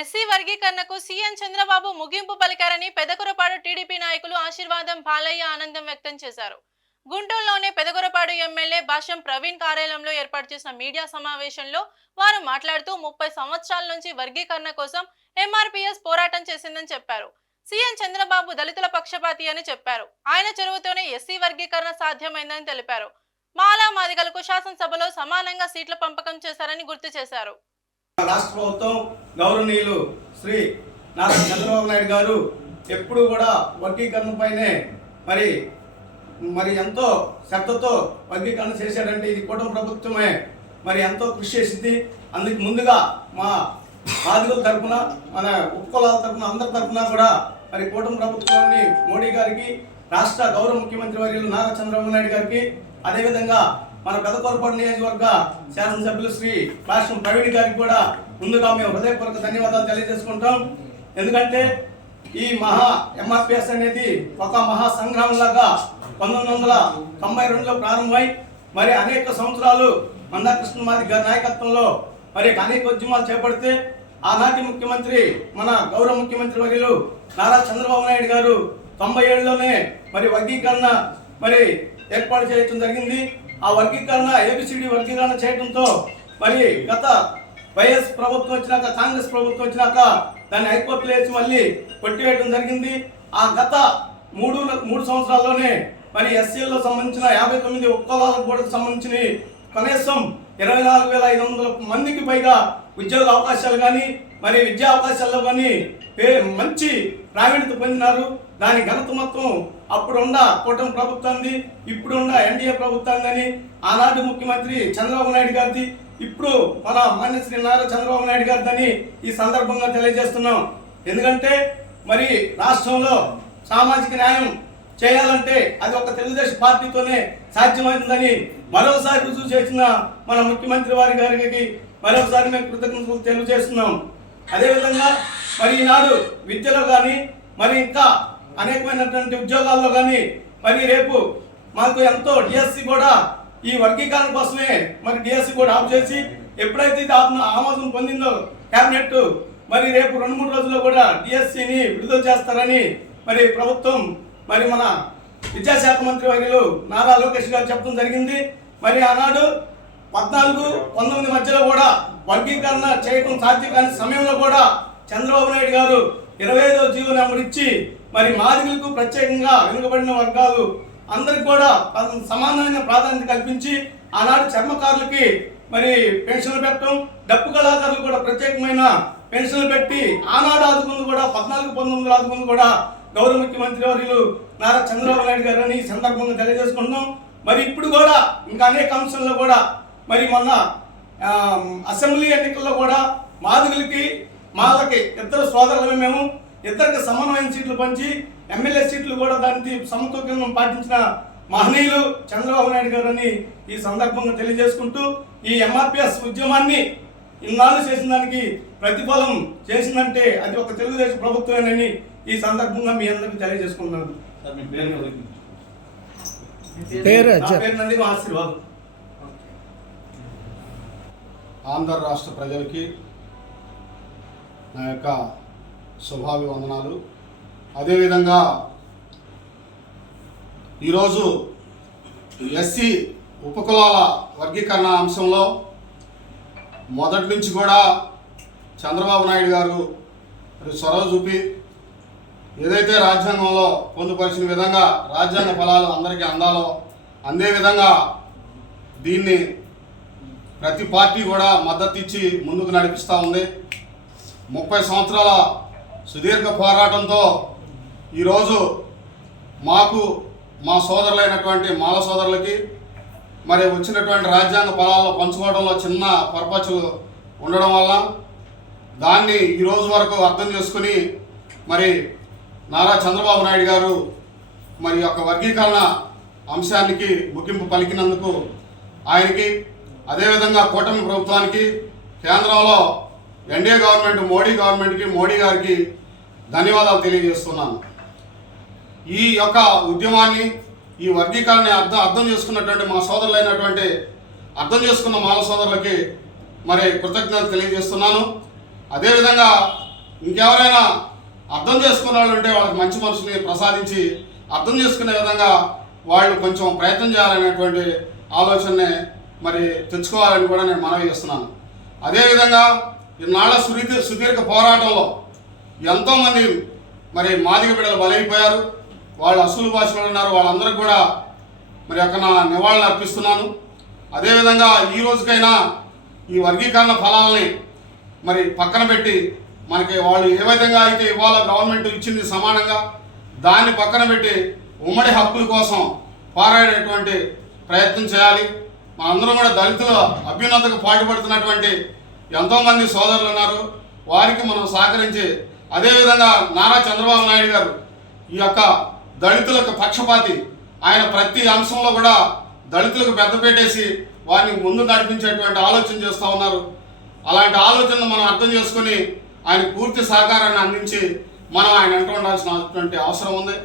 SC వర్గీకరణకు CM Chandrababu ముగింపు పలికారని Pedakurapadu TDP నాయకులు ఆశీర్వాదం బాలయ్య ఆనందం వ్యక్తం చేశారు. గుంటూరులోని పెదకురపాడు ఎమ్మెల్యే భాష్యం ప్రవీణ్ కార్యాలయంలో ఏర్పాటు చేసిన మీడియా సమావేశంలో వారు మాట్లాడుతూ 30 సంవత్సరాల నుంచి వర్గీకరణ కోసం ఎంఆర్పీఎస్ పోరాటం చేసిందని చెప్పారు. సీఎం చంద్రబాబు దళితుల పక్షపాతి అని చెప్పారు. ఆయన చొరవతోనే ఎస్సీ వర్గీకరణ సాధ్యమైందని తెలిపారు. మాలా మాదిగలకు శాసనసభలో సమానంగా సీట్ల పంపకం చేశారని గుర్తు చేశారు. రాష్ట్ర ప్రభుత్వం గౌరవనీయులు శ్రీ నారా చంద్రబాబు నాయుడు గారు ఎప్పుడు కూడా వర్గీకరణ పైనే మరి ఎంతో శ్రద్ధతో వర్గీకరణ చేశాడంటే ఇది కూటమి ప్రభుత్వమే మరి ఎంతో కృషి చేసింది. అందుకు ముందుగా మా బాధితుల తరఫున మన ఉపకులాల తరఫున అందరి తరఫున కూడా మరి కూటమి ప్రభుత్వాన్ని మోడీ గారికి, రాష్ట్ర గౌరవ ముఖ్యమంత్రి వర్యులు నారా చంద్రబాబు నాయుడు గారికి, అదేవిధంగా మన పెదకురపాడు నియోజకవర్గ శాసనసభ్యులు శ్రీ భాష్యం ప్రవీణ్ గారికి కూడా ముందుగా మేము హృదయపూర్వక ధన్యవాదాలు తెలియజేసుకుంటాం. ఎందుకంటే ఈ ఎంఆర్పిఎస్ అనేది ఒక మహా సంగ్రామంలాగా 1992లో ప్రారంభమై మరి అనేక సంవత్సరాలు మందాకృష్ణ మాది గారి నాయకత్వంలో మరి అనేక ఉద్యమాలు చేపడితే ఆనాటి ముఖ్యమంత్రి మన గౌరవ ముఖ్యమంత్రి వర్యులు నారా చంద్రబాబు నాయుడు గారు 97లోనే మరి వర్గీకరణ మరి ఏర్పాటు చేయడం జరిగింది. ఆ వర్గీకరణ ఏబిసిడి వర్గీకరణ చేయడంతో మరి గత వైఎస్ ప్రభుత్వం వచ్చినాక, కాంగ్రెస్ ప్రభుత్వం వచ్చినాక దాన్ని హైకోర్టులో వేసి మళ్ళీ కొట్టివేయడం జరిగింది. ఆ గత మూడు సంవత్సరాల్లోనే మరి ఎస్సీలో సంబంధించిన 59 ఉపకులాలకు కూడా సంబంధించిన కనీసం 24,500 మందికి పైగా ఉద్యోగ అవకాశాలు కానీ మరి విద్యా అవకాశాల్లో కానీ మంచి ప్రావీణ్యత పొందినారు. దాని ఘనత మొత్తం అప్పుడున్న కూటమి ప్రభుత్వాన్ని, ఇప్పుడున్న ఎన్డీఏ ప్రభుత్వాన్ని అని ఆనాటి ముఖ్యమంత్రి చంద్రబాబు నాయుడు గారిది, ఇప్పుడు మన మాన్య శ్రీ నారా చంద్రబాబు నాయుడు గారిదని ఈ సందర్భంగా తెలియజేస్తున్నాం. ఎందుకంటే మరి రాష్ట్రంలో సామాజిక న్యాయం చేయాలంటే అది ఒక తెలుగుదేశం పార్టీతోనే సాధ్యమవుతుందని మరోసారి రుజువు చేసిన మన ముఖ్యమంత్రి వారి గారికి మరోసారి మేము కృతజ్ఞతలు తెలియజేస్తున్నాం. అదేవిధంగా మరి ఈనాడు విద్యలో కానీ మరి ఇంకా అనేకమైనటువంటి ఉద్యోగాల్లో కానీ మరి రేపు మాకు ఎంతో డిఎస్సి కూడా ఈ వర్గీకరణ కోసమే మరి డిఎస్సి కూడా ఆఫ్ చేసి ఎప్పుడైతే ఇది ఆమోదం పొందిందో క్యాబినెట్ మరి రేపు 2-3 రోజుల్లో కూడా డిఎస్సిని విడుదల చేస్తారని మరి ప్రభుత్వం మరి మన విద్యాశాఖ మంత్రి వర్యులు నారా లోకేష్ గారు చెప్పడం జరిగింది. మరి ఆనాడు 14-19 మధ్యలో కూడా వర్గీకరణ చేయడం సాధ్యం కాని సమయంలో కూడా చంద్రబాబు నాయుడు గారు 25వ జీవో నెంబర్ ఇచ్చి మరి మాదిగలకు ప్రత్యేకంగా వెనుకబడిన వర్గాలు అందరికి కూడా సమానమైన ప్రాధాన్యత కల్పించి ఆనాడు చర్మకారులకి మరి పెన్షన్లు పెట్టడం, డప్పు కళాకారులు కూడా ప్రత్యేకమైన పెన్షన్లు పెట్టి ఆనాడు ఆదుకుంది కూడా 14-19 ఆదుకుంది కూడా గౌరవ ముఖ్యమంత్రి వర్యులు నారా చంద్రబాబు నాయుడు గారు అని ఈ సందర్భంగా తెలియజేసుకుంటున్నాం. మరి ఇప్పుడు కూడా ఇంకా అనేక అంశాల్లో కూడా మరి మొన్న అసెంబ్లీ ఎన్నికల్లో కూడా మాలకి ఇద్దరు సోదరులమే మేము ఇద్దరికి సమానమైన సీట్లు పంచి ఎమ్మెల్యే సీట్లు కూడా దానికి సమతుల్యం పాటించిన మహనీయులు చంద్రబాబు నాయుడు గారు అని ఈ సందర్భంగా తెలియజేసుకుంటూ ఈ ఎంఆర్పిఎస్ ఉద్యమాన్ని ఇన్నాళ్ళు చేసిన దానికి ప్రతిఫలం చేసిందంటే అది ఒక తెలుగుదేశం ప్రభుత్వమేనని ఈ సందర్భంగా మీ అందరికీ తెలియజేసుకుంటున్నాను. ఆశీర్వాదం. ఆంధ్ర రాష్ట్ర ప్రజలకి నా యొక్క శుభాభివందనాలు. అదేవిధంగా ఈరోజు ఎస్సీ ఉపకులాల వర్గీకరణ అంశంలో మొదటి నుంచి కూడా చంద్రబాబు నాయుడు గారు చొరవ చూపి ఏదైతే రాజ్యాంగంలో పొందుపరిచిన విధంగా రాజ్యాంగ ఫలాలు అందరికీ అందే విధంగా దీన్ని ప్రతి పార్టీ కూడా మద్దతు ఇచ్చి ముందుకు నడిపిస్తూ ఉంది. 30 సంవత్సరాల సుదీర్ఘ పోరాటంతో ఈరోజు మా సోదరులైనటువంటి మాల సోదరులకి మరి వచ్చినటువంటి రాజ్యాంగ ఫలాలను పంచుకోవడంలో చిన్న పొరపాట్లు ఉండడం వల్ల దాన్ని ఈరోజు వరకు అర్థం చేసుకుని మరి నారా చంద్రబాబు నాయుడు గారు మరి యొక్క వర్గీకరణ అంశానికి ముగింపు పలికినందుకు ఆయనకి, అదేవిధంగా కూటమి ప్రభుత్వానికి, కేంద్రంలో ఎన్డీఏ గవర్నమెంట్ మోడీ గారికి ధన్యవాదాలు తెలియజేస్తున్నాను. ఈ యొక్క ఉద్యమాన్ని, ఈ వర్గీకరణని అర్థం చేసుకున్నటువంటి మా సోదరులైనటువంటి మాల సోదరులకి మరి కృతజ్ఞతలు తెలియజేస్తున్నాను. అదేవిధంగా ఇంకెవరైనా అర్థం చేసుకునే వాళ్ళు ఉంటే వాళ్ళకి మంచి మనసుని ప్రసాదించి అర్థం చేసుకునే విధంగా వాళ్ళు కొంచెం ప్రయత్నం చేయాలనేటువంటి ఆలోచనని మరి తెచ్చుకోవాలని కూడా నేను మనవి చేస్తున్నాను. అదేవిధంగా ఇన్నాళ్ళ సుదీర్ఘ పోరాటంలో ఎంతోమంది మరి మాదిగ బిడ్డలు బలైపోయారు. వాళ్ళు అసలు భాషలో ఉన్నారు. వాళ్ళందరికీ కూడా మరి యొక్క నా నివాళులు అర్పిస్తున్నాను. అదేవిధంగా ఈ రోజుకైనా ఈ వర్గీకరణ ఫలాలని మరి పక్కన పెట్టి మనకి వాళ్ళు ఏ విధంగా అయితే ఇవాళ గవర్నమెంట్ ఇచ్చింది సమానంగా దాన్ని పక్కన పెట్టి ఉమ్మడి హక్కుల కోసం పోరాడేటువంటి ప్రయత్నం చేయాలి. మనందరం కూడా దళితుల అభ్యున్నతకు పాటుపడుతున్నటువంటి ఎంతోమంది సోదరులు ఉన్నారు. వారికి మనం సహకరించి అదేవిధంగా నారా చంద్రబాబు నాయుడు గారు ఈ యొక్క దళితులకు పక్షపాతి. ఆయన ప్రతి అంశంలో కూడా దళితులకు పెద్దపేటేసి వారిని ముందు నడిపించేటువంటి ఆలోచన చేస్తూ ఉన్నారు. అలాంటి ఆలోచనను మనం అర్థం చేసుకొని ఆయన పూర్తి సహకారాన్ని అందించి మనం ఆయన వెంట ఉండాల్సినటువంటి అవసరం ఉంది.